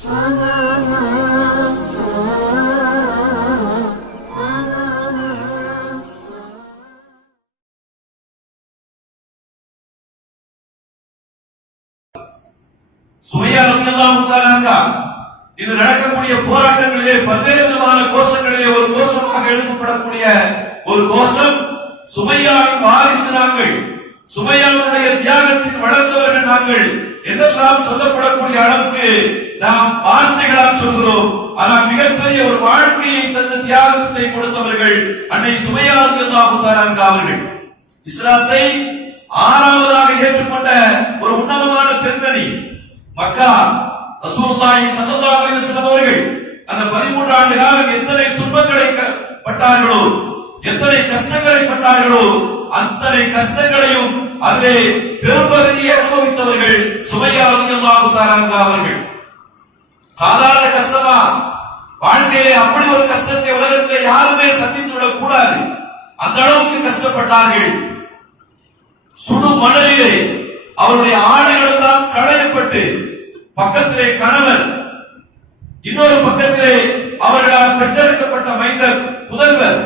சுமையா ரலியல்லாஹு தஆலா அன்ஹா இது நடக்கக்கூடிய போராட்டங்களிலே பல்வேறு விதமான கோஷங்களிலே ஒரு கோஷமாக எழுப்பப்படக்கூடிய ஒரு கோஷம் சுமையாவின் வாரிசு நாங்கள், சுமையாவுடைய தியாகத்தின் வளர்ந்தவர்கள் நாங்கள் என்றெல்லாம் சொல்லப்படக்கூடிய அளவுக்கு நாம் வார்த்தைகளால் சொல்கிறோம். ஆனால் மிகப்பெரிய ஒரு வாழ்க்கையை தந்த தியாகத்தை கொடுத்தவர்கள் அன்னை சுமையா ரலியல்லாஹு தஆலா அன்ஹா அவர்கள். இஸ்லாத்தை ஆறாவதாக ஏற்றுக்கொண்ட ஒரு உன்னதமான பெண்மணி. மக்கா ரசூலுல்லாஹி ஸல்லல்லாஹு அலைஹி வஸல்லம் அவர்கள் அந்த 13 ஆண்டு காலம் எத்தனை துன்பங்களை பட்டார்களோ, எத்தனை கஷ்டங்களை பட்டார்களோ, அத்தனை கஷ்டங்களையும் அதிலே பெரும்பகுதியை அனுபவித்தவர்கள் சுமையா ரலியல்லாஹு தஆலா அன்ஹா அவர்கள். சாதாரண கஷ்டமா? வாழ்க்கையிலே அப்படி ஒரு கஷ்டத்தை உலகத்திலே யாருமே சந்தித்து விடக் கூடாது, அந்த அளவுக்கு கஷ்டப்பட்டார்கள். சுடு மணலிலே அவருடைய ஆடைகள் எல்லாம் களையப்பட்டு பக்கத்திலே கணவர், இன்னொரு பக்கத்திலே அவர்களால் பெற்றெடுக்கப்பட்ட மைந்தர் புதல்வர்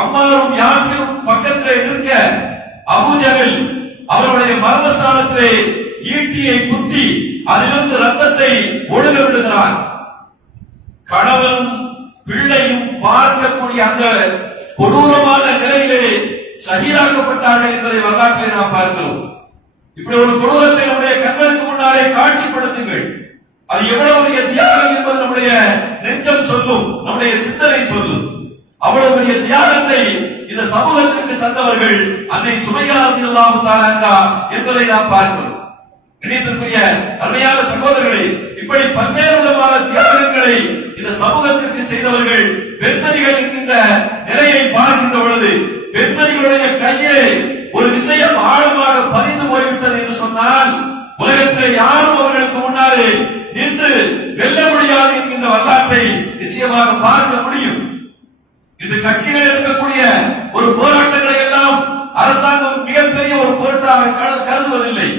அம்மாரும் யாசிரும் பக்கத்திலே நிற்க அபூஜஹல் அவருடைய மர்மஸ்தானத்திலே ஈட்டியை குத்தி அதிலிருந்து ரத்தத்தை ஒழுக விடுகிறார். கணவரும் பிள்ளையும் பார்க்கக்கூடிய அந்த கொடூரமான நிலையிலே ஷஹீதாக்கப்பட்டார்கள் என்பதை வரலாற்றிலே நாம் பார்க்கிறோம். இப்படி ஒரு கொடூரத்தை நம்முடைய கண்களுக்கு முன்னாலே காட்சிப்படுத்துங்கள். அது எவ்வளவு பெரிய தியாகம் என்பது நம்முடைய நெஞ்சம் சொல்லும், நம்முடைய சிந்தனை சொல்லும். அவ்வளவு பெரிய தியாகத்தை இந்த சமூகத்திற்கு தந்தவர்கள் அன்னை சுமையா ரலியல்லாஹு தஆலா அன்ஹா என்பதை நாம் பார்க்கிறோம். இணையத்திற்குரிய அருமையான சகோதரர்களே, இப்படி பல்வேறு விதமான தியாகங்களை இந்த சமூகத்திற்கு செய்தவர்கள் பெண்மணிகள் என்கின்ற நிலையை பார்க்கின்ற பொழுது பெண்மணிகளுடைய கையிலே ஒரு விஷயம் ஆழமாக பதிந்து போய்விட்டது என்று சொன்னால் உலகத்திலே யாரும் அவர்களுக்கு முன்னாலே நின்று வெல்ல முடியாது என்கின்ற வரலாற்றை நிச்சயமாக பார்க்க முடியும். இந்த கட்சிகள் இருக்கக்கூடிய ஒரு போராட்டங்களை எல்லாம் அரசாங்கம் மிகப்பெரிய ஒரு பொருட்டாக கருதுவதில்லை.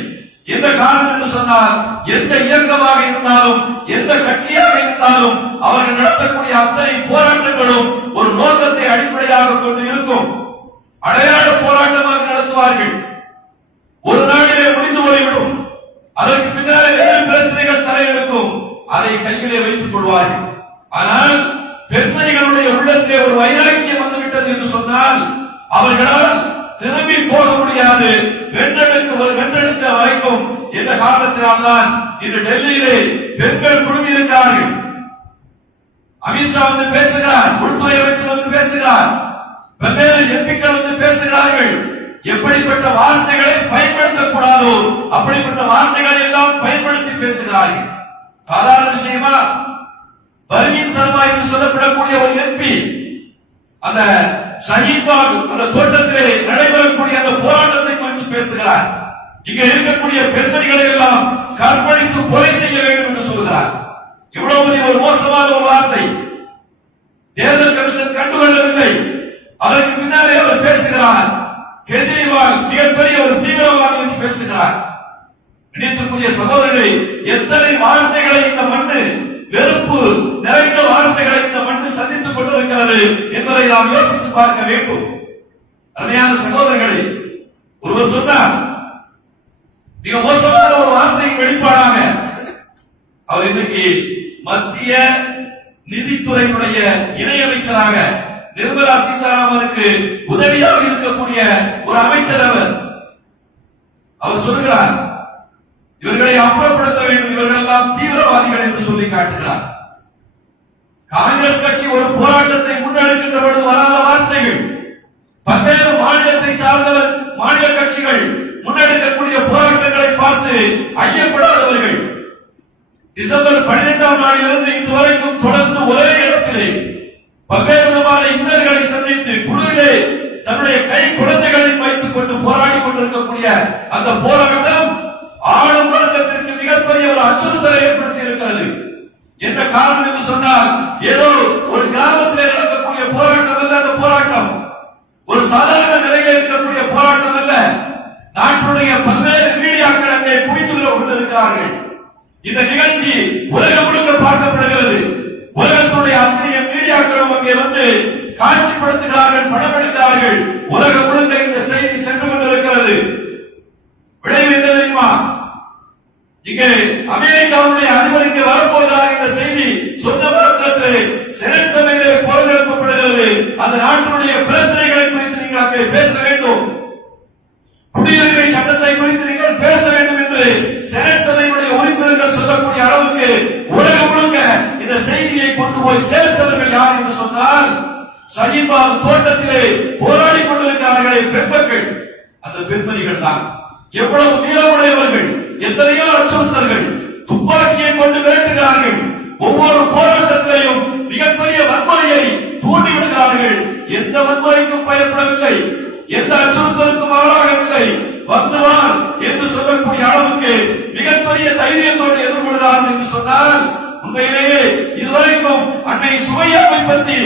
எந்த காரணம் என்று சொன்னால் எந்த இயக்கமாக இருந்தாலும் எந்த கட்சியாக இருந்தாலும் அவர்கள் நடத்தக்கூடிய அத்தனை போராட்டங்களும் ஒரு நோக்கத்தை அடிப்படையாக கொண்டு இருக்கும். அடையாள போராட்டமாக நடத்துவார்கள், ஒரு நாளிலே முடிந்து போய்விடும், அதற்கு பின்னாலே வேறு பிரச்சனைகள் தலையெடுக்கும், அதை கையிலே வைத்துக் கொள்வார்கள். ஆனால் பெண்மணிகளுடைய உள்ளத்திலே ஒரு வைராக்கியம் வந்துவிட்டது என்று சொன்னால் அவர்களால் திரும்பி போக முடியாது, வென்றெடுக்க வரைக்கும் என்ற காரணத்தினால்தான் இன்று டெல்லியிலே பெண்கள் குழுமி இருக்கிறார்கள். அமித்ஷா வந்து பேசுகிறார், உள்துறை அமைச்சர் வந்து பேசுகிறார், பல்வேறு எம்பிக்கள் வந்து பேசுகிறார்கள். எப்படிப்பட்ட வார்த்தைகளை பயன்படுத்தக்கூடாதோ அப்படிப்பட்ட வார்த்தைகளை எல்லாம் பயன்படுத்தி பேசுகிறார்கள். சாதாரண விஷயமா? பர்வீன் சர்மா என்று சொல்லப்படக்கூடிய ஒரு எம்பி அந்த ஷஹீத்பாக் அந்த தோட்டத்திலே நடைபெறக்கூடிய அந்த போராட்டத்தை குறித்து பேசுகிறார். இங்க இருக்கக்கூடிய பெண்மணிகளை எல்லாம் கற்பழித்து கொலை செய்ய வேண்டும் என்று சொல்கிறார். இவ்வளவு பெரிய ஒரு மோசமான ஒரு வார்த்தை தேர்தல் கமிஷன் கண்டுகொள்ளவில்லை. அதற்கு பின்னாலே அவர் பேசுகிறார், கெஜ்ரிவால் மிகப்பெரிய ஒரு தீவிரவாதி என்று பேசுகிறார். இணையத்திற்குரிய சகோதரர்களே, எத்தனை வார்த்தைகளை இந்த மண்ணு, வெறுப்பு நிறைந்த வார்த்தைகளை இந்த மண்ணு சந்தித்துக் கொண்டிருக்கிறது என்பதை நாம் யோசித்து பார்க்க வேண்டும். அருமையான சகோதரர்களே, ஒருவர் சொன்னார், மிக மோசமான ஒரு வார்த்தையின் வெளிப்பாடாக அவர் இன்னைக்கு மத்திய நிதித்துறையினுடைய இணையமைச்சராக நிர்மலா சீதாராமனுக்கு உதவியாக இருக்கக்கூடிய ஒரு அமைச்சர் அவர் சொல்கிறார், இவர்களை அப்புறப்படுத்த வேண்டும், இவர்கள் எல்லாம் தீவிரவாதிகள் என்று சொல்லி காட்டுகிறார். காங்கிரஸ் கட்சி ஒரு போராட்டத்தை முன்னெடுக்கின்ற பொழுது வராத வார்த்தைகள், பல்வேறு மாநிலத்தை சார்ந்தவர் மாநில கட்சிகள் முன்னெடுக்கக்கூடிய போராட்டங்களை பார்த்து ஐயப்படாதவர்கள் டிசம்பர் 12ஆம் நாளிலிருந்து இன்று வரைக்கும் தொடர்ந்து ஒரே இடத்திலே பல்வேறு விதமான இன்னல்களை சந்தித்து குழுவிலே தன்னுடைய கை குழந்தைகளை வைத்துக் கொண்டு போராடி கொண்டிருக்கக்கூடிய அந்த போராட்டம் ஆளும் வழக்கத்திற்கு மிகப்பெரிய ஒரு அச்சுறுத்தலை ஏற்படுத்தி இருக்கிறது. என்ற காரணம் என்று சொன்னால் ஏதோ ஒரு கிராமத்திலே நடக்கக்கூடிய போராட்டம் அல்ல, அந்த போராட்டம் ஒரு சாதாரண நிலையில் இருக்கக்கூடிய போராட்டம் அல்ல. நாட்டுடைய பல்வேறு மீடியாக்கள் அங்கே குவிந்து கொண்டிருக்கிறார்கள். இந்த நிகழ்ச்சி நிகழ்ச்சி உலகம் முழுக்க பார்க்கப்படுகிறது. உலகத்துடைய அத்தனை மீடியாக்களும் அங்கே வந்து காட்சிப்படுத்துகிறார்கள், படம் எடுக்கிறார்கள். உலகம் முழுக்க இந்த செய்தி சென்று கொண்டிருக்கிறது. விளைவு என்ன தெரியுமா? இங்கே அமெரிக்காவுடைய அதிபர் இங்கே வரப்போகிறார் என்ற செய்தி சொன்ன மாத்திரத்திலே செனட் சபையிலே குரல் எழுப்பப்படுகிறது. அந்த நாட்டினுடைய பிரச்சனைகளை குறித்து நீங்கள் அங்கே பேச வேண்டும், குடியுரிமை சட்டத்தை குறித்து நீங்கள் பேச வேண்டும் என்று செனட் சபையினுடைய உறுப்பினர்கள் சொல்லக்கூடிய அளவுக்கு உலகம் முழுக்க இந்த செய்தியை கொண்டு போய் சேர்த்தவர்கள் யார் என்று சொன்னால் ஷஹீன்பாக் தோட்டத்திலே போராடி கொண்டிருக்கிறார்களே பெண்மக்கள், அந்த பெண்மணிகள் தான். எவ்வளவு வீரமுடையவர்கள், எத்தனையோ அச்சுறுத்தல்கள், துப்பாக்கியை கொண்டு மிரட்டுகிறார்கள். ஒவ்வொரு போராட்டத்திலையும் மிகப்பெரிய வன்முறையை தூண்டிவிடுகிறார்கள். எந்த வன்முறைக்கும் பயப்படவில்லை, எந்த அச்சுறுத்தலுக்கும் ஆளாகவில்லை. வந்துவார் என்று சொல்லக்கூடிய அளவுக்கு மிகப்பெரிய தைரியத்தோடு எதிர்கொள்கிறார்கள் என்று சொன்னால் உண்மையிலேயே இதுவரைக்கும் அன்னை சுமையாவை பற்றி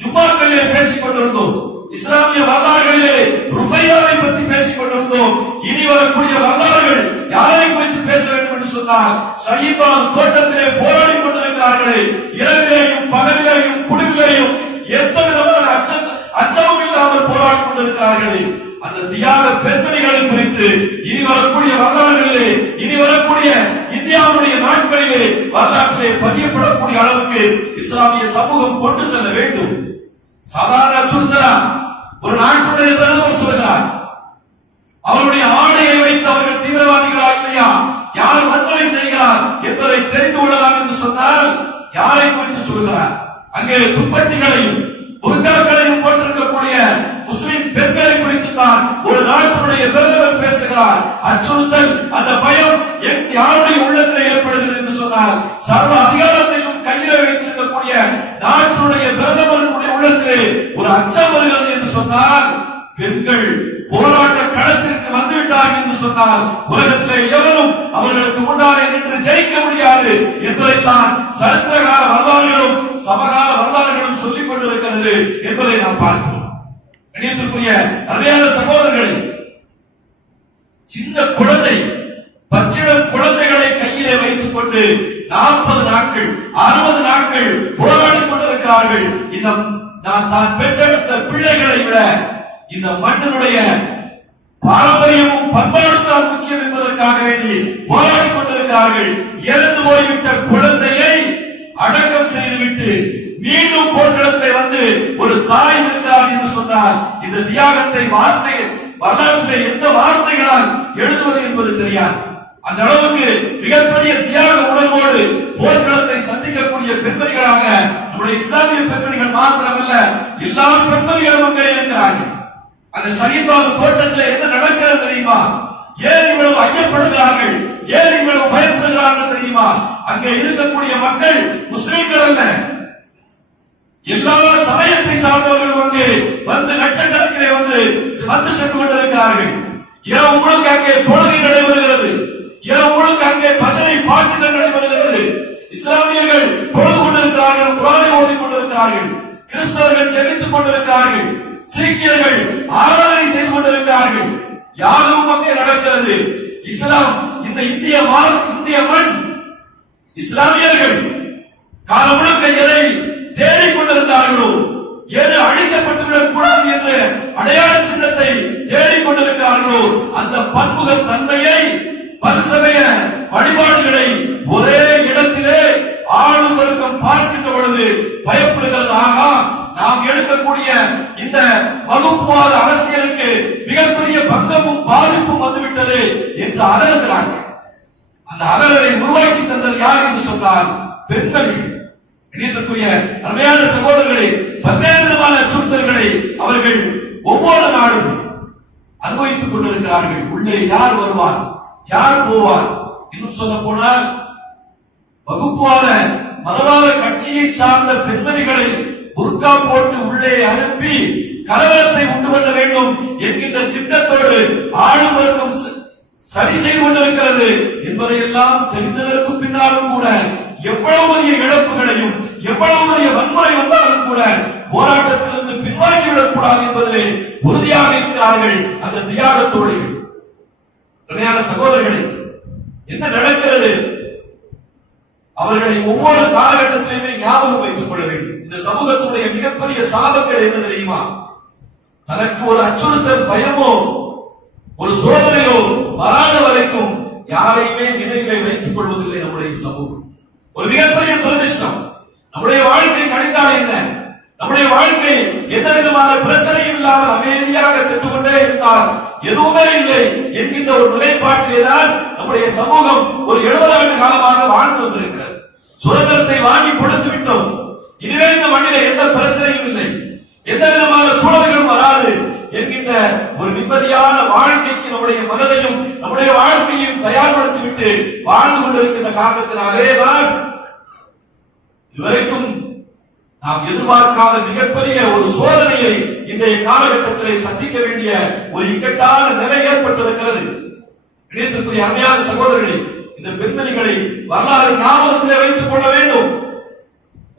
ஜும்மாக்களிலே பேசிக் கொண்டிருந்தோம். இஸ்லாமிய வரலாறுகளிலே ருஃபையாவை பற்றி பேசிக் கொண்டிருந்தோம். இனி வரக்கூடிய வரலாறுகள் யாரை குறித்து பேச வேண்டும் என்று சொன்னால் ஷஹீன்பாக் தோட்டத்திலே போராடி கொண்டிருக்கிறார்களே, இரவிலேயும் பகலிலேயும் குளிரிலேயும் எந்த விதமான அச்சமும் இல்லாமல் போராடி கொண்டிருக்கிறார்களே, அந்த தியாக பெண்மணிகளை குறித்து இனி வரக்கூடிய வரலாறுகளிலே, இனி வரக்கூடிய இந்தியாவுடைய நாட்களிலே வரலாற்றிலே பதியப்படக்கூடிய அளவுக்கு இஸ்லாமிய சமூகம் கொண்டு செல்ல வேண்டும். சாதாரண அச்சுறுத்தலா? ஒரு நாட்டுடைய பிரதமர் சொல்கிறார், அவருடைய ஆணையை வைத்து அவர்கள் தீவிரவாதிகளா இல்லையா, யார் வன்முறை செய்கிறார் என்பதை தெரிந்து கொள்ளலாம் என்று சொன்னால் யாரை குறித்து சொல்கிறார்? அங்கே துப்பட்டிகளையும் புர்காக்களையும் போட்டிருக்கக்கூடிய முஸ்லிம் பெண்களை குறித்து தான் ஒரு நாட்டுடைய பிரதமர் பேசுகிறார். அச்சுறுத்தல், அந்த பயம் யாருடைய உள்ளத்தில் ஏற்படுகிறது என்று சொன்னால் சர்வ அதிகாரத்தையும் கையில வைத்திருக்கக்கூடிய நாட்டுடைய பிரதமருடைய உள்ளத்திலே ஒரு அச்சம் வருகிறது என்று சொன்னால், பெண்கள் போராட்ட களத்திற்கு வந்துவிட்டார்கள் என்று சொன்னால் உலகத்திலே எவரும் அவர்களுக்கு முன்னாலே நின்று ஜெயிக்க முடியாது என்பதைத்தான் சரித்திரகால வரலாறுகளும் சமகால வரலாறுகளும் சொல்லிக் கொண்டிருக்கிறது என்பதை நாம் பார்க்கிறோம். கண்ணியத்திற்குரிய அருமையான சகோதரர்களே, சின்ன குழந்தை, பச்சிளம் குழந்தைகளை கையிலே வைத்துக் கொண்டு 40 நாட்கள் 60 நாட்கள் போராடி கொண்டிருக்கிறார்கள். இந்த தான் பெற்றெடுத்த பிள்ளைகளை விட இந்த மண்ணினுடைய பாரம்பரியமும் பண்பாடும் தான் முக்கியம் என்பதற்காக வேண்டி போராடி கொண்டிருக்கிறார்கள். இறந்து போய்விட்ட குழந்தையை அடக்கம் செய்துவிட்டு மீண்டும் போர்க்களத்தை வந்து ஒரு தாய் இருக்கிறார் என்று சொன்னால் இந்த தியாகத்தை வரலாற்றிலே எந்த வார்த்தைகளால் எழுதுவது என்பது தெரியாது. அந்த அளவுக்கு மிகப்பெரிய தியாக உணர்வோடு போர்க்களத்தை சந்திக்கக்கூடிய பெண்மணிகளாக நம்முடைய இஸ்லாமிய பெண்மணிகள் மாத்திரமல்ல, எல்லா பெண்மணிகளும் அங்கே இருக்கிறார்கள். அந்த ஷஹீன்பாக் தோட்டத்தில் என்ன நடக்கிறது தெரியுமா? ஏன் இவ்வளவு ஐயப்படுகிறார்கள், ஏன் இவ்வளவு பயப்படுகிறார்கள் தெரியுமா? அங்கே இருக்கக்கூடிய மக்கள் முஸ்லிம்கள் அல்ல, எல்லா சமயத்தை சார்ந்தவர்கள் வந்து லட்சக்கணக்கிலே வந்து சென்று கொண்டிருக்கிறார்கள். இரவு முழுக்க அங்கே தொழுகை நடைபெறுகிறது, இரவு முழுக்க அங்கே பஜனை பாட்டுகள் நடைபெறுகிறது. இஸ்லாமியர்கள் தொழுது கொண்டிருக்கிறார்கள், குர்ஆனை ஓதிக் கொண்டிருக்கிறார்கள், கிறிஸ்தவர்கள் ஜெபித்துக் கொண்டிருக்கிறார்கள், சீக்கியர்கள் ஆராதனை செய்து கொண்டிருக்கிறார்கள். யாரும் அங்கே நடக்கிறது. இஸ்லாம் இந்த இந்திய மண், இஸ்லாமியர்கள் காலம் முழுக்க எதை தேடிக்கொண்டிருந்தார்களோ, எது அழிக்கப்பட்டுவிடக் கூடாது என்ற அடையாள சின்னத்தை தேடிக்கொண்டிருக்கிறார்களோ, அந்த பன்முக தன்மையை, பல்சமய வழிபாடுகளை ஒரே இடத்திலே ஆளும் வர்க்கம் பார்க்கின்ற பொழுது பயப்படுகிறது. ஆகா, நாம் எடுக்கக்கூடிய இந்த வகுப்புவாத அரசியலுக்கு மிகப்பெரிய பங்கமும் பாதிப்பும் வந்துவிட்டது என்று அலறுகிறார்கள். அந்த அலறலை உருவாக்கி தந்தது யார் என்று சொன்னால் பெண்மணிகள். இணையத்திற்குரிய அருமையான சகோதரர்களை, பல்வேறு விதமான அச்சுறுத்தல்களை அவர்கள் ஒவ்வொரு நாளும் அனுபவித்துக் கொண்டிருக்கிறார்கள். உள்ளே யார் வருவார், யார் போவார்? இன்னும் சொல்ல போனால் வகுப்புவாத மதவாத கட்சியை சார்ந்த பெண்மணிகளை புர்கா போட்டு உள்ளே அனுப்பி கலவரத்தை உண்டு பண்ண வேண்டும் என்கின்ற திட்டத்தோடு ஆளும் வர்க்கம் சரி செய்து கொண்டிருக்கிறது என்பதையெல்லாம் தெரிந்ததற்கு பின்னாலும் கூட எவ்வளவு பெரிய இழப்புகளையும் எவ்வளவு பெரிய வன்முறை வந்தாலும் கூட போராட்டத்திலிருந்து பின்வாங்கிவிடக் கூடாது என்பதிலே உறுதியாக இருக்கிறார்கள் அந்த தியாக தோழிகள். சகோதரர்களே, என்ன நடக்கிறது? அவர்களை ஒவ்வொரு காலகட்டத்திலுமே ஞாபகம் வைத்துக் கொள்ள வேண்டும். இந்த சமூகத்தினுடைய மிகப்பெரிய சாபங்கள் என்ன தெரியுமா? தனக்கு ஒரு அச்சுறுத்தல், பயமோ, ஒரு சோதனையோ வராத வரைக்கும் யாரையுமே நினைவிலே வைத்துக் கொள்வதில்லை நம்முடைய சமூகம். ஒரு மிகப்பெரிய துரதிஷ்டம். நம்முடைய வாழ்க்கை கணித்தால் என்ன? நம்முடைய வாழ்க்கை எந்த விதமான பிரச்சனையும் இல்லாமல் அமைதியாக சென்று கொண்டே இருந்தால் எதுவுமே இல்லை என்கின்ற ஒரு நிலைப்பாட்டிலேதான் நம்முடைய சமூகம் ஒரு 70 ஆண்டு காலமாக வாழ்ந்து வந்திருக்கிறது. சுதந்திரத்தை வாங்கி கொடுத்து விட்டோம். இனிமே இந்த மண்ணிலே எந்த பிரச்சனையும் இல்லை, எந்த விதமான சூழல்களும் வராது என்கின்ற ஒரு நிம்மதியான வாழ்க்கைக்கு நம்முடைய மனதையும் நம்முடைய வாழ்க்கையும் தயார்படுத்திவிட்டு வாழ்ந்து கொண்டிருக்கின்ற காரணத்தினாலேதான் இதுவரைக்கும் நாம் எதிர்பார்க்காத மிகப்பெரிய ஒரு சோதனையை இன்றைய காலகட்டத்திலே சந்திக்க வேண்டிய ஒரு இக்கட்டான நிலை ஏற்பட்டிருக்கிறது. இணையத்திற்குரிய அருமையான சகோதரர்களே, இந்த பெண்மணிகளை வரலாறு ஞாபகத்திலே வைத்துக் கொள்ள வேண்டும்.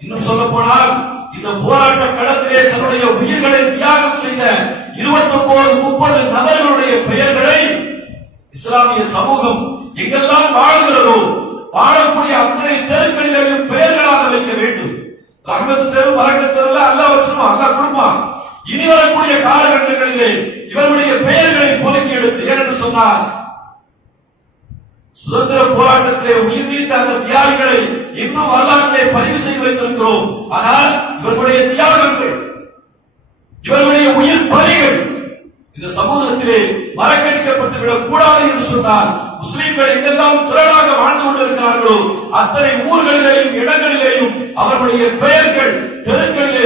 இன்னும் சொல்ல போனால் இந்த போராட்ட களத்திலே தன்னுடைய உயிர்களை தியாகம் செய்த 29-30 நபர்களுடைய பெயர்களை இஸ்லாமிய சமூகம் எங்கெல்லாம் வாழ்கிறதோ வாழக்கூடிய அத்தனை தெருக்களிலேயும் பெயர்களாக வைக்க வேண்டும். ரஹ்மத் தெரு, பரக்கத் தெருல அல்லாஹ் வச்சிருவான், அல்லாஹ் கொடுப்பான். இனி வரக்கூடிய காலகட்டங்களிலே இவர்களுடைய பெயர்களை பொறுக்கி எடுத்து, ஏனென்று சொன்னார் சுதந்திர போராட்டத்திலே உயிர் நீத்த அந்த தியாகிகளை இன்னும் வரலாற்றிலே பதிவு செய்து வைத்திருக்கிறோம். ஆனால் இவர்களுடைய தியாகங்கள், இவர்களுடைய உயிர் பலிகள் இந்த சமூகத்திலே மறக்கடிக்கப்பட்டு விடக் கூடாது என்று சொன்னால் முஸ்லிம்கள் எங்கெல்லாம் திரளாக வாழ்ந்து கொண்டிருக்கிறார்களோ அத்தனை ஊர்களிலேயும் இடங்களிலேயும் அவர்களுடைய பெயர்கள் தெருக்களிலே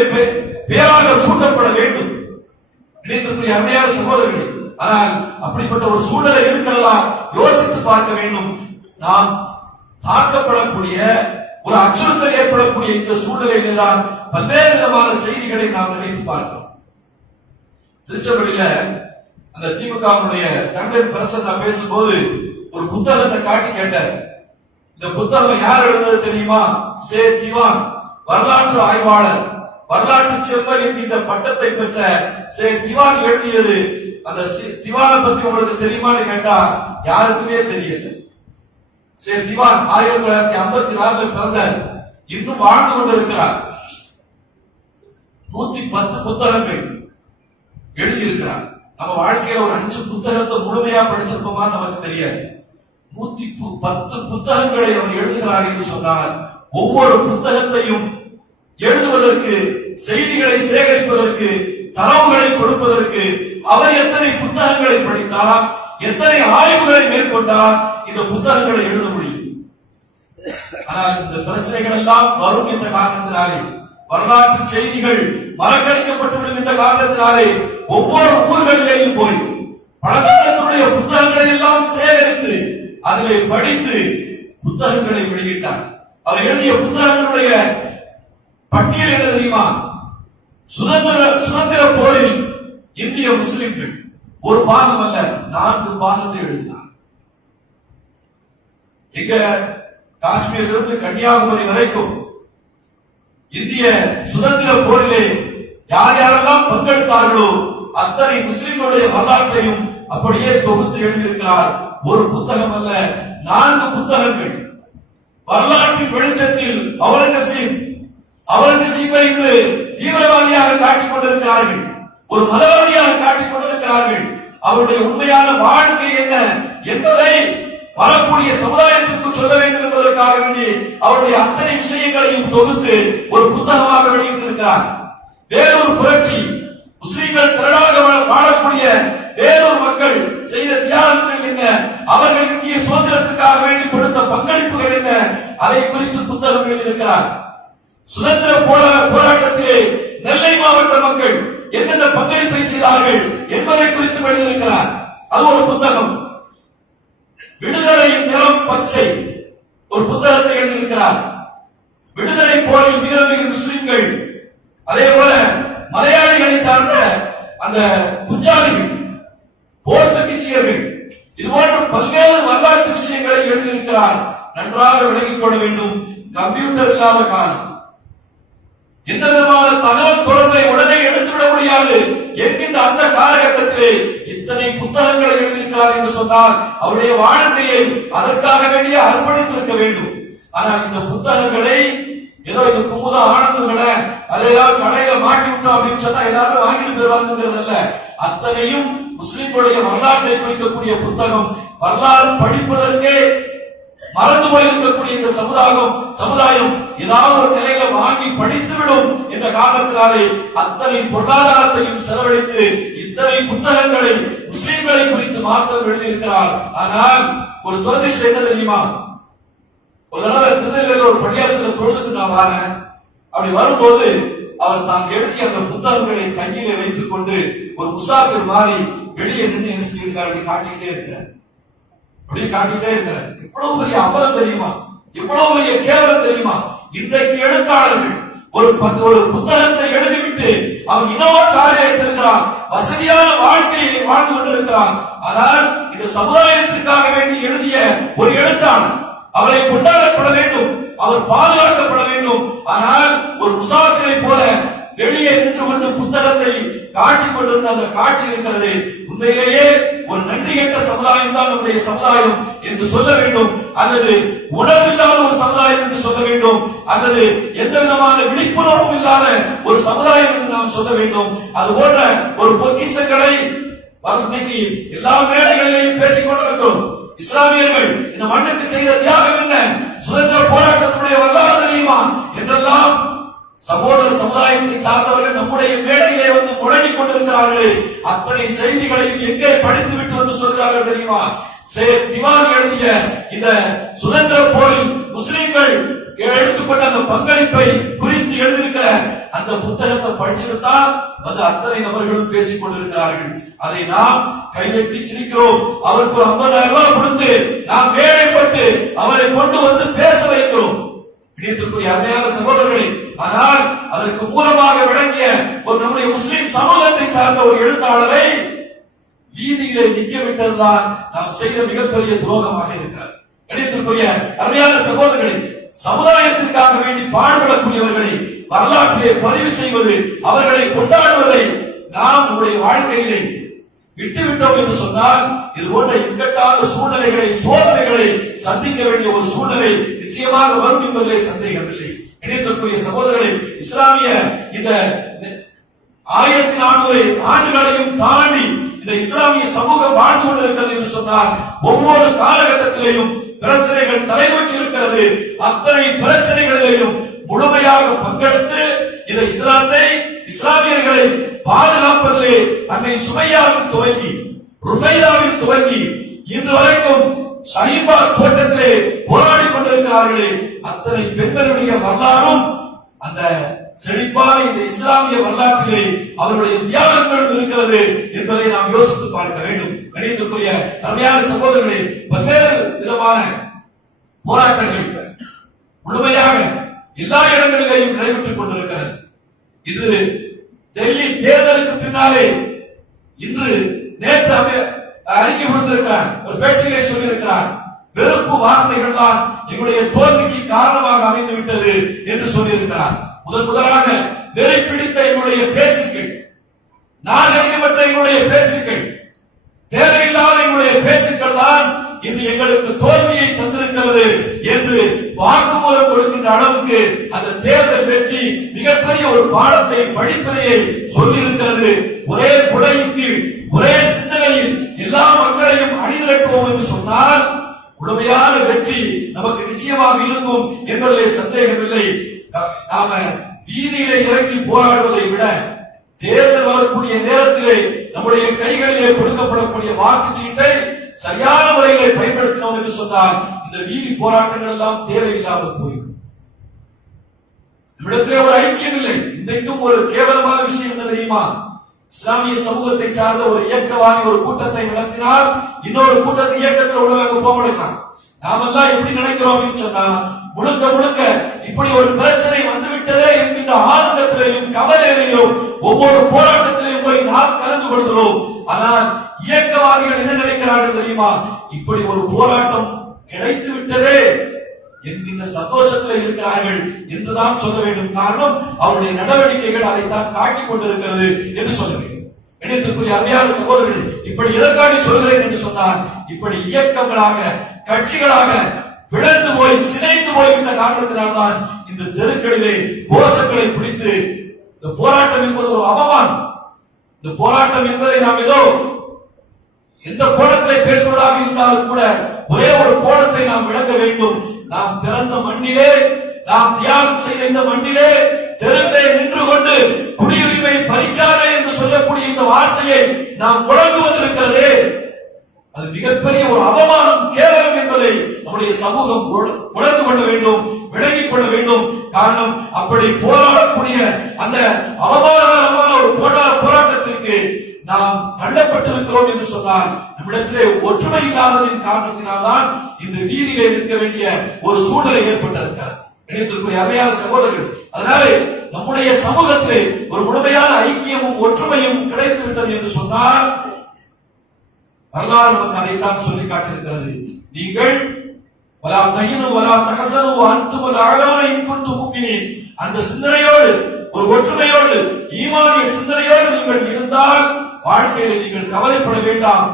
பெயராக சூட்டப்பட வேண்டும். இணைத்திருக்கிற அருமையான சகோதரர்களே, ஆனால் அப்படிப்பட்ட ஒரு சூழலை இருக்கிறதா யோசித்து பார்க்க வேண்டும். நாம் தாக்கப்படக்கூடிய ஒரு அச்சுறுத்தல் ஏற்படக்கூடிய இந்த சூழ்நிலையிலே தான் பல்வேறு விதமான செய்திகளை நாம் நினைத்து பார்க்கிறோம். திருச்செங்கோட்டில அந்த திமுகவுடைய தமிழர் பிரசன்னா பேசும்போது ஒரு புத்தகத்தை காட்டி கேட்டார். இந்த புத்தகம் யார் எழுதுனது தெரியுமா? சே திவான், வரலாற்று ஆய்வாளர், வரலாற்று செம்மல் என்கின்ற பட்டத்தை பெற்ற சே திவான் எழுதியது. அந்த திவானை பத்தி உங்களுக்கு தெரியுமான்னு கேட்டா யாருக்குமே தெரியல. சே திவான் 1954 பிறந்தார், இன்னும் வாழ்ந்து கொண்டிருக்கிறார். 110 புத்தகங்கள் எழுதியிருக்கிறார். நம்ம வாழ்க்கையில ஒரு 5 புத்தகத்தை முழுமையா படிச்சிருப்போமா நமக்கு தெரியாது. 110 புத்தகங்களை அவர் எழுதுகிறார் என்று சொன்னால் ஒவ்வொரு புத்தகத்தையும் எழுதுவதற்கு, செய்திகளை சேகரிப்பதற்கு, தரவுகளை கொடுப்பதற்கு அவர் எத்தனை புத்தகங்களை படித்தார், எத்தனை ஆய்வுகளை மேற்கொண்டார் இந்த புத்தகங்களை எழுத முடியும். ஆனால் இந்த பிரச்சனைகள் எல்லாம் வரும் என்ற காரணத்தினாலே, வரலாற்று செய்திகள் மறக்கடிக்கப்பட்டுவிடும் என்ற காரணத்தினாலே ஒவ்வொரு ஊர்களிலேயும் போய் பழங்காலத்துடைய புத்தகங்களை எல்லாம் சேகரித்து அதிலே படித்து புத்தகங்களை வெளியிட்டார். அவர் எழுதிய புத்தகங்களுடைய பட்டியல் என்ன தெரியுமா? சுதந்திர போரில் இந்திய முஸ்லிம்கள் ஒரு பாகம் அல்ல 4 பாகத்தை எழுதினார். எங்க காஷ்மீரிலிருந்து கன்னியாகுமரி வரைக்கும் இந்திய சுதந்திர போரிலே யார் யாரெல்லாம் பங்கெடுத்தார்களோ அத்தனை முஸ்லிம்களுடைய வரலாற்றையும் அப்படியே தொகுத்து எழுதியிருக்கிறார். ஒரு புத்தகம் அல்ல, 4 புத்தகங்கள். வரலாற்றின் வெளிச்சத்தில் அவுரங்கசீப்பை இன்று தீவிரவாதியாக காட்டிக் கொண்டிருக்கிறார்கள், ஒரு மதவாதியாக காட்டிக் கொண்டிருக்கிறார்கள். அவருடைய உண்மையான வாழ்க்கை என்ன என்பதை வரக்கூடிய சமுதாயத்திற்கு சொல்ல வேண்டும் என்பதற்காக வேண்டி அவருடைய அத்தனை விஷயங்களையும் தொகுத்து ஒரு புத்தகமாக வெளியிட்டிருக்கிறார். வேறொரு புரட்சி, முஸ்லிம்கள் திரளாக வாழக்கூடிய வேறொரு மக்கள் செய்த தியாகங்கள் என்ன, அவர்கள் இந்திய சுதந்திரத்திற்காக வேண்டி கொடுத்த பங்களிப்புகள் என்ன, அதை குறித்து புத்தகம் எழுதியிருக்கிறார். சுதந்திர போராட்டத்திலே நெல்லை மாவட்ட மக்கள் என்னென்ன பங்களிப்பை செய்தார்கள் என்பதை குறித்து எழுதியிருக்கிறார். அது ஒரு புத்தகம். விடுதலையின் நிறம் பச்சை ஒரு புத்தகத்தை எழுதியிருக்கிறார். விடுதலை போரில் வீரமிகு முஸ்லிம்கள், அதே போல மலையாளிகளை சார்ந்த அந்த குஜாலிகள், போர்த்துகீசியர்கள், இது போன்ற பல்வேறு வரலாற்று விஷயங்களை எழுதியிருக்கிறார். நன்றாக விளங்கிக் கொள்ள வேண்டும். கம்ப்யூட்டர் இல்லாத காலம், எந்த விதமான தகவல் தொடர்பை உடனே எடுத்துவிட முடியாது என்கின்ற அந்த காலகட்டத்திலே இத்தனை புத்தகங்களை எழுதியிருக்கிறார் என்று சொன்னால் அவருடைய வாழ்க்கையை அதற்காக வேண்டிய அர்ப்பணித்திருக்க வேண்டும். ஆனால் இந்த புத்தகங்களை ஏதோ இது குமுதா ஆனந்தங்கள அதையாவது கடையில மாட்டி விட்டோம் அப்படின்னு சொன்னா எல்லாரும் வாங்கிட்டு போயிருவாங்கிறது அல்ல. அத்தனையும் முஸ்லிம்களுடைய வரலாற்றை குறிக்கக்கூடிய புத்தகம். வரலாறு படிப்பதற்கே மறந்து போயிருக்கக்கூடிய இந்த சமுதாயம் ஏதாவது ஒரு நிலையில வாங்கி படித்துவிடும் என்ற காரணத்தினாலே அத்தனை பொருளாதாரத்தையும் செலவழித்து இத்தனை புத்தகங்களை முஸ்லிம்களை குறித்து மாத்திரம் எழுதியிருக்கிறார். ஆனால் ஒரு துரதிஷ்டம் என்ன தெரியுமா? ஒரு தடவை திருநெல்வேலியில் ஒரு பள்ளியாசிரியர் தொழுதுக்கு நான் வரேன். அப்படி வரும்போது அவர் தான் எழுதிய அந்த புத்தகங்களை கையிலே வைத்துக் கொண்டு ஒரு முசாஃபிர் மாறி வெளியே நின்று என்ன செய்திருக்கார்? அப்படி காட்டிக்கிட்டே இருக்கிறார். எவ்வளவு பெரிய அபலம் தெரியுமா? எவ்வளவு பெரிய கேவலம் தெரியுமா? இன்றைக்கு எழுத்தாளர்கள் ஒரு புத்தகத்தை எழுதிவிட்டு அவன் இன்னொரு காரியை செல்கிறான், வசதியான வாழ்க்கையை வாழ்ந்து கொண்டிருக்கிறான். ஆனால் இந்த சமுதாயத்திற்காக வேண்டி எழுதிய ஒரு எழுத்தாளர், அவரை கொண்டாடப்பட வேண்டும், அவர் பாதுகாக்கப்பட வேண்டும். ஆனால் ஒரு முசாஃபிரை போல வெளியே நின்று கொண்டு புத்தகத்தை காட்டிக் கொண்டிருந்த அந்த காட்சி இருக்கிறது. உண்மையிலேயே ஒரு நன்றி கெட்ட சமுதாயம் தான் நம்முடைய சமுதாயம் என்று சொல்ல வேண்டும், அல்லது உணர்வில்லாத ஒரு சமுதாயம் என்று சொல்ல வேண்டும், அல்லது எந்த விதமான விழிப்புணர்வும் இல்லாத ஒரு சமுதாயம் என்று நாம் சொல்ல வேண்டும். அது போன்ற ஒரு பொக்கிஷங்களை இன்னைக்கு எல்லா மேடைகளிலேயும் பேசிக் கொண்டிருக்கிறோம். இஸ்லாமியர்கள் இந்த மண்ணுக்கு செய்த தியாகம் என்ன, சுதந்திர போராட்டத்துடைய வரலாறு தெரியுமா என்றெல்லாம் சகோதர சமுதாயத்தை சார்ந்தவர்கள் நம்முடைய மேடையிலே வந்து முழங்கிக் கொண்டிருக்கிறார்கள். அத்தனை செய்திகளையும் எங்கே படித்து விட்டு வந்து சொல்கிறார்கள் தெரியுமா? திவான் எழுதிய இந்த சுதந்திர போரில் முஸ்லிம்கள் எடுத்துக்கொண்ட அந்த பங்களிப்பை குறித்து எழுதியிருக்கிற அந்த புத்தகத்தை படிச்சுதான் வந்து அத்தனை நபர்களும் பேசிக் கொண்டிருக்கிறார்கள். அதை நாம் கைதட்டி சிரிக்கிறோம். அவருக்கு 50,000 ரூபாய் கொடுத்து நாம் வேலைப்பட்டு அவரை கொண்டு வந்து பேச வைக்கிறோம். இணையத்திற்குரிய அருமையான சகோதரர்களே, ஆனால் அதற்கு மூலமாக விளங்கிய ஒரு நம்முடைய முஸ்லிம் சமூகத்தை சார்ந்த ஒரு எழுத்தாளரை வீதியிலே நிக்க விட்டதுதான் நாம் செய்த மிகப்பெரிய துரோகமாக இருக்கிறது. இணையத்திற்குரிய அருமையான சகோதரர்களே, சமுதாயத்திற்காக வேண்டி பாடுபடக்கூடியவர்களை வரலாற்றிலே பதிவு செய்வது, அவர்களை கொண்டாடுவதை நாம் நம்முடைய வாழ்க்கையிலே விட்டுவிட்டோம் என்று சொன்னால் இது போன்ற இக்கட்டான சூழ்நிலைகளை, சோதனைகளை சந்திக்க வேண்டிய ஒரு சூழ்நிலை நிச்சயமாக வரும் என்பதிலே சந்தேகமில்லை. இணையத்திற்குரிய சகோதரர்களே, இஸ்லாமிய இந்த 1400 ஆண்டுகளையும் தாண்டி இந்த இஸ்லாமிய சமூகம் வாழ்ந்து கொண்டிருக்கிறது என்று சொன்னால் ஒவ்வொரு காலகட்டத்திலேயும் பிரச்சனைகள் தலைநோக்கி இருக்கிறது. அத்தனை பிரச்சனைகளிலேயும் முழுமையாக பங்கெடுத்து இந்த இஸ்லாமியர்களை பாதுகாப்பதிலே அன்னை சுமையாவில் துவங்கி, ருஃபைதாவில் துவங்கி இன்று வரைக்கும் ஷஹீபா தோட்டத்திலே போராடி கொண்டிருக்கிறார்களே, அத்தனை பெண்களுடைய வரலாறும் அந்த செழிப்பான இந்த இஸ்லாமிய வரலாற்றிலே அவருடைய தியாகங்களும் இருக்கிறது என்பதை நாம் யோசித்து பார்க்க வேண்டும். கணிதத்துக்குரிய அருமையான சகோதரர்களே, பல்வேறு விதமான போராட்டங்கள் முழுமையாக எல்லா இடங்களிலேயும் நடைபெற்றுக் கொண்டிருக்கிறது. இன்று டெல்லி தேர்தலுக்கு பின்னாலே நேற்று அறிக்கை கொடுத்திருக்கிறார், ஒரு பேட்டியிலே சொல்லியிருக்கிறார், வெறுப்பு வார்த்தைகள் தான் எங்களுடைய தோல்விக்கு காரணமாக அமைந்து விட்டது என்று சொல்லியிருக்கிறார். முதலாக வெறி பிடித்த எங்களுடைய பேச்சுக்கள், நாகரிகமற்ற எங்களுடைய பேச்சுக்கள், தேவையில்லாத எங்களுடைய பேச்சுக்கள் தான் இன்று எங்களுக்கு தோல்வியை தந்திருக்கிறது என்று வாக்குமூலம் கொடுக்கின்ற அளவுக்கு அந்த தேர்தல் வெற்றி மிகப்பெரிய ஒரு பாடத்தை, படிப்பினையை சொல்லி இருக்கிறது. ஒரே குடையின் கீழ், ஒரே சிந்தனையில் எல்லா மக்களையும் அணிதிரட்டுவோம் என்று சொன்னால் முழுமையான வெற்றி நமக்கு நிச்சயமாக இருக்கும் என்பதிலே சந்தேகமில்லை. நாம வீதியிலே இறங்கி போராடுவதை விட தேர்தல் வரக்கூடிய நேரத்திலே நம்முடைய கைகளிலே கொடுக்கப்படக்கூடிய வாக்குச்சீட்டை சரியான முறையிலே பயன்படுத்தினோம் என்று சொன்னால் இந்த வீதி போராட்டங்கள் எல்லாம் தேவையில்லாமல் போய்விடும். நம்மிடத்திலே ஒரு ஐக்கியம் இல்லை. இன்றைக்கும் ஒரு கேவலமான விஷயம் என்ன தெரியுமா? இஸ்லாமிய சமூகத்தை சார்ந்த ஒரு இயக்கவாதி ஒரு கூட்டத்தை நடத்தினால் இன்னொரு கூட்டத்தை இயக்கத்தில் உள்ளவங்க போக முடியும். நாமெல்லாம் எப்படி நினைக்கிறோம் அப்படின்னு சொன்னா, முழுக்க முழுக்க இப்படி ஒரு பிரச்சனை வந்துவிட்டதே என்கின்ற ஆனந்தத்திலேயும் கவலையிலேயும் ஒவ்வொரு போராட்டத்திலையும் போய் நாம் கலந்து கொள்கிறோம். ஆனால் இயக்கவாதிகள் என்ன நினைக்கிறார்கள் தெரியுமா? இப்படி ஒரு போராட்டம் கிடைத்து விட்டதே என்கின்ற சந்தோஷத்தில் இருக்கிறார்கள் என்றுதான் சொல்ல வேண்டும். காரணம், அவருடைய நடவடிக்கைகள் அதைத்தான் காட்டிக் கொண்டிருக்கிறது என்று சொல்ல வேண்டும். இணையத்திற்குரிய அருமையான சகோதரர்கள், இப்படி எதற்காக சொல்கிறேன் என்று சொன்னால், இப்படி இயக்கங்களாக, கட்சிகளாக பிளந்து போய் சிதைந்து போய்விட்ட காரணத்தினால்தான் இந்த தெருக்களிலே கோஷங்களை பிடித்து இந்த போராட்டம் என்பது ஒரு அவமானம். இந்த போராட்டம் என்பதை நாம் ஏதோ எந்த கோணத்திலே பேசுவதாக இருந்தாலும் கூட ஒரே ஒரு கோணத்தை நாம் விளக்க வேண்டும். நாம் பிறந்த மண்ணிலே, நாம் தியாகம் செய்த இந்த மண்ணிலே தெருவிலே நின்று கொண்டு குடியுரிமை பறிக்காதே என்று சொல்லக்கூடிய இந்த வார்த்தையை நாம் முழங்குவது இருக்கிறதே, அது மிகப்பெரிய ஒரு அவமானம், கேவலம் என்பதை நம்முடைய சமூகம் உணர்ந்து கொள்ள வேண்டும், விளங்கிக் கொள்ள வேண்டும். காரணம், அப்படி போராடக்கூடிய அந்த அவமானகரமான ஒரு போராட்டத்திற்கு நாம் தள்ளப்பட்டிருக்கிறோம் என்று சொன்னால் நம்மிடத்திலே ஒற்றுமை இல்லாததின் காரணத்தினால்தான் இந்த வீதியிலே இருக்க வேண்டிய ஒரு சூழ்நிலை ஏற்பட்டிருக்கிறது. இணையத்திற்குரிய அருமையான சகோதரர்கள், அதனாலே நம்முடைய சமூகத்திலே ஒரு முழுமையான ஐக்கியமும் ஒற்றுமையும் கிடைத்து விட்டது என்று சொன்னால் வரலாறு நமக்கு அதைத்தான் சொல்லி காட்டியிருக்கிறது. நீங்கள் வலா தஹினு வலா தஹஸனு வ அன்துமுல் அஅலௌன இன் குன்தும் முஃமினீன், அந்த சிந்தனையோடு, ஒரு ஒற்றுமையோடு, ஈமானிய சிந்தனையோடு நீங்கள் இருந்தால் வாழ்க்கையில் நீங்கள் கவலைப்பட வேண்டாம்,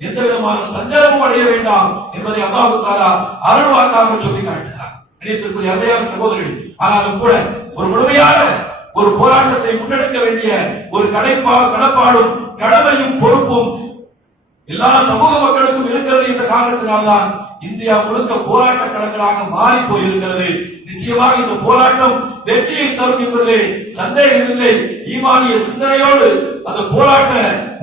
எந்த விதமான சஞ்சலமும் அடைய வேண்டாம் என்பதை அல்லாஹ் தஆலா அருள்வாக்காக சொல்லி காட்டுகிறார். இணையத்திற்குரிய அருமையான சகோதரர்கள், ஆனாலும் கூட ஒரு முழுமையான ஒரு போராட்டத்தை முன்னெடுக்க வேண்டிய ஒரு கடப்பாடும் கடமையும் பொறுப்பும் எல்லா சமூக மக்களுக்கும் இருக்கிறது என்ற காரணத்தினால்தான் இந்தியா முழுக்க போராட்ட களங்களாக மாறி போயிருக்கிறது. நிச்சயமாக இந்த போராட்டம் வெற்றியை தரும் என்பதிலே சந்தேகமில்லை. ஈமானிய சிந்தனையோடு, அந்த போராட்ட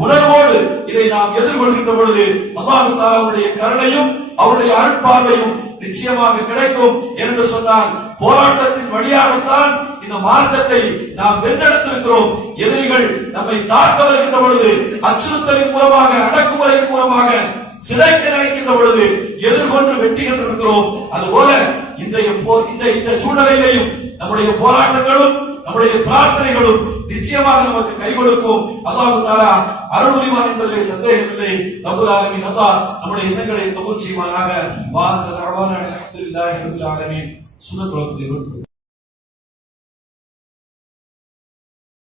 உணர்வோடு இதை நாம் எதிர்கொள்கின்ற பொழுது அல்லாஹ் தஆலாவுடைய கருணையும் அவருடைய அருட்பார்வையும் நிச்சயமாக கிடைக்கும் என்று சொன்னால் போராட்டத்தின் வழியாகத்தான் இந்த மார்க்கத்தை நாம் வென்றெடுத்திருக்கிறோம். எதிரிகள் நம்மை தாக்க வருகின்ற பொழுது, அச்சுறுத்தலின் மூலமாக, அடக்குமுறையின் மூலமாக சிதைக்க நினைக்கின்ற பொழுது எதிர்கொண்டு வெற்றி கண்டிருக்கிறோம். அதுபோல இந்த சூழ்நிலையிலையும் நம்முடைய போராட்டங்களும் நம்முடைய பிரார்த்தனைகளும் நிச்சயமாக நமக்கு கை கொடுக்கும். அல்லாஹ் தஆலா அருள் புரிவான் என்பதிலே சந்தேகமில்லை. ரப்பல் ஆலமீன் அல்லாஹ் நம்முடைய எண்ணங்களை கபூல் செய்வானாக. வாஹிரு தஅவானா அல்ஹம்துலில்லாஹி ரப்பில் ஆலமீன். சுன்னத்துல்